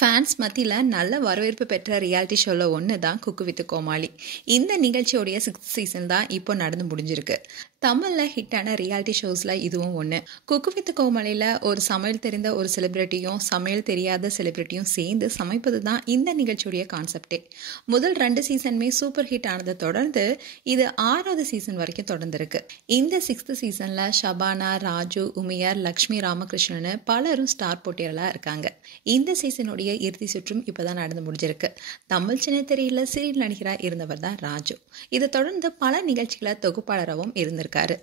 Fans மத்தியில் நல்ல வரவேற்பு பெற்ற ரியாலிட்டி ஷோவில் ஒன்று தான் குக்கு வித் கோமாளி. இந்த நிகழ்ச்சியோடைய 6th சீசன் தான் இப்போ நடந்து முடிஞ்சிருக்கு. தமிழில் ஹிட்டான ரியாலிட்டி ஷோஸில் இதுவும் ஒன்று. குக்கு வித் கோமாளியில் ஒரு சமையல் தெரிந்த ஒரு செலிப்ரிட்டியும் சமையல் தெரியாத செலிப்ரிட்டியும் சேர்ந்து சமைப்பது தான் இந்த நிகழ்ச்சியோடைய கான்செப்டே. முதல் 2 சீசனுமே சூப்பர் ஹிட் ஆனதை தொடர்ந்து இது 6வது சீசன் வரைக்கும் தொடர்ந்துருக்கு. இந்த 6th சீசனில் ஷபானா, ராஜு, உமையார், லக்ஷ்மி ராமகிருஷ்ணன் பலரும் ஸ்டார் போட்டியாளராக இருக்காங்க. இந்த சீசனோட இறுதி சுற்றும் இப்பதான் நடந்து முடிஞ்சிருக்கு. தமிழ் சின்னத்திரையில சீரியல் நடிகராக இருந்தவர் தான் ராஜு. இதை தொடர்ந்து பல நிகழ்ச்சிகளை தொகுப்பாளராகவும் இருந்திருக்காரு.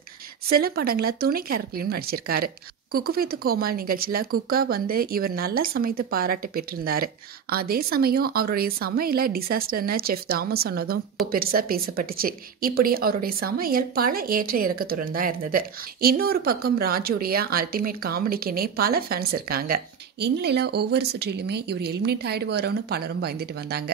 சில படங்களை துணை கேரக்டர்லையும் நடிச்சிருக்காரு. குக்கு வித் கோமாளி நிகழ்ச்சியில குக்கா இவர் நல்லா சமைத்து பாராட்டு பெற்றிருந்தாரு. அதே சமயம் அவருடைய சமையல டிசாஸ்டர்னு செஃப் தாமஸ் சொன்னதும் பெருசா பேசப்பட்டுச்சு. இப்படி அவருடைய சமையல் பல ஏற்ற இறக்கத்துடன் தான் இருந்தது. இன்னொரு பக்கம் ராஜுடைய அல்டிமேட் காமெடிக்குன்னே பல ஃபேன்ஸ் இருக்காங்க. இந்நிலையில் ஒவ்வொரு சுற்றிலுமே இவர் எலிமினேட் ஆயிடுவாரோன்னு பலரும் பயந்துட்டு வந்தாங்க.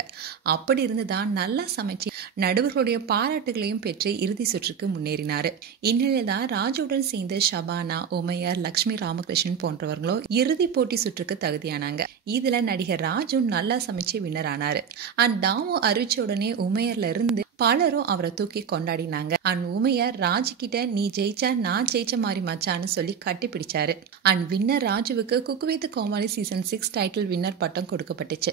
அப்படி இருந்துதான் நல்லா சமைச்சு நடுவர்களுடைய பாராட்டுகளையும் பெற்று இறுதி சுற்றுக்கு முன்னேறினாரு. இந்நிலையில தான் ராஜுடன் சேர்ந்து ஷபானா, உமையார், லக்ஷ்மி ராமகிருஷ்ணன் போன்றவர்களும் இறுதி போட்டி சுற்றுக்கு தகுதியானாங்க. இதுல நடிகர் ராஜு நல்லா சமைச்சு வின்னர் ஆனாரு. அண்ட் தாமு அறிவிச்ச உடனே உமையர்ல இருந்து பலரும் அவரை தூக்கி கொண்டாடினாங்க. அண்ட் உமையார் ராஜு கிட்ட நீ ஜெயிச்சா நான் ஜெயிச்ச மாதிரி மச்சான்னு சொல்லி கட்டி பிடிச்சாரு. அண்ட் வின்னர் ராஜுவுக்கு cook with Comali season 6 title winner பட்டம் கொடுக்கப்பட்டுச்சு.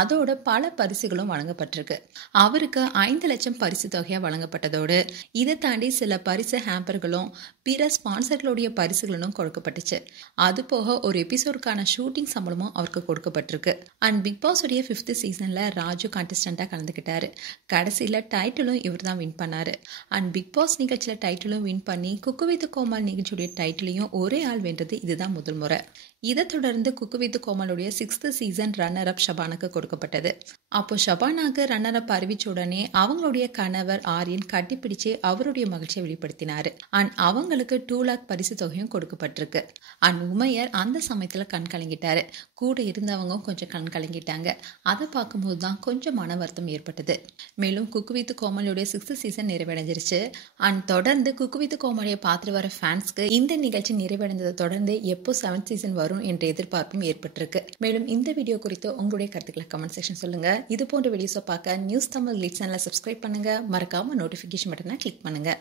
அதோட பல பரிசுகளும் வழங்கப்பட்டிருக்கு. அவருக்கு 5 லட்சம் பரிசு தொகையா வழங்கப்பட்டதோடு இதை தாண்டி சில பரிசு ஹேம்பர்களும் பிற ஸ்பான்சர்களுடைய பரிசுகளும் கொடுக்கப்பட்டுச்சு. அது போக ஒரு எபிசோடுக்கான ஷூட்டிங் சம்பளமும் அவருக்கு கொடுக்கப்பட்டிருக்கு. அண்ட் பிக் பாஸ் உடைய 5th சீசன்ல ராஜு கண்டஸ்டண்டா கலந்துக்கிட்டாரு. கடைசியில டைட்டிலும் இவர் தான் வின் பண்ணாரு. அண்ட் பிக் பாஸ் நிகழ்ச்சியில டைட்டிலும் வின் பண்ணி குக்கு வித் கோமாளி நிகழ்ச்சியுடைய டைட்டிலையும் ஒரே ஆள் வென்றது இதுதான் முதல் முறை. இதை தொடர்ந்து குக்கு வித் கோமாளுடைய 6th சீசன் ரன்னர் அப் ஷபானாக்கு கொடுக்கப்பட்டது. அப்போ ஷபானாக்கு ரன்னர் அப் அறிவிச்ச உடனே அவங்களுடைய கணவர் ஆரியன் கட்டிப்பிடிச்சு அவருடைய மகிழ்ச்சியை வெளிப்படுத்தினாரு. அண்ட் அவங்களுக்கு 2 lakh பரிசு தொகையும் கொடுக்கப்பட்டிருக்கு. அண்ட் உமையர் அந்த சமயத்துல கண் கலங்கிட்டாரு. கூட இருந்தவங்க கொஞ்சம் கண் கலங்கிட்டாங்க. அதை பார்க்கும்போது தான் கொஞ்சம் மன வருத்தம் ஏற்பட்டது. மேலும் குக்கு வித் கோமாளியுடைய 6th சீசன் நிறைவடைஞ்சிருச்சு. அண்ட் தொடர்ந்து குக்கு வித் கோமாளியை பார்த்துட்டு வர ஃபேன்ஸ்க்கு இந்த நிகழ்ச்சி நிறைவடைந்ததை தொடர்ந்து எப்போ 7th சீசன் வரும் என்ற எதிர்பார்ப்பும் ஏற்பட்டிருக்கு. மேலும் இந்த வீடியோ குறித்து உங்களுடைய கருத்துக்களை கமெண்ட் செக்ஷன் சொல்லுங்க. இது போன்ற வீடியோஸை பார்க்க நியூஸ் தமிழ் லீட் சேனலை சப்ஸ்கிரைப் பண்ணுங்க. மறக்காம நோட்டிபிகேஷன் பட்டனை கிளிக் பண்ணுங்க.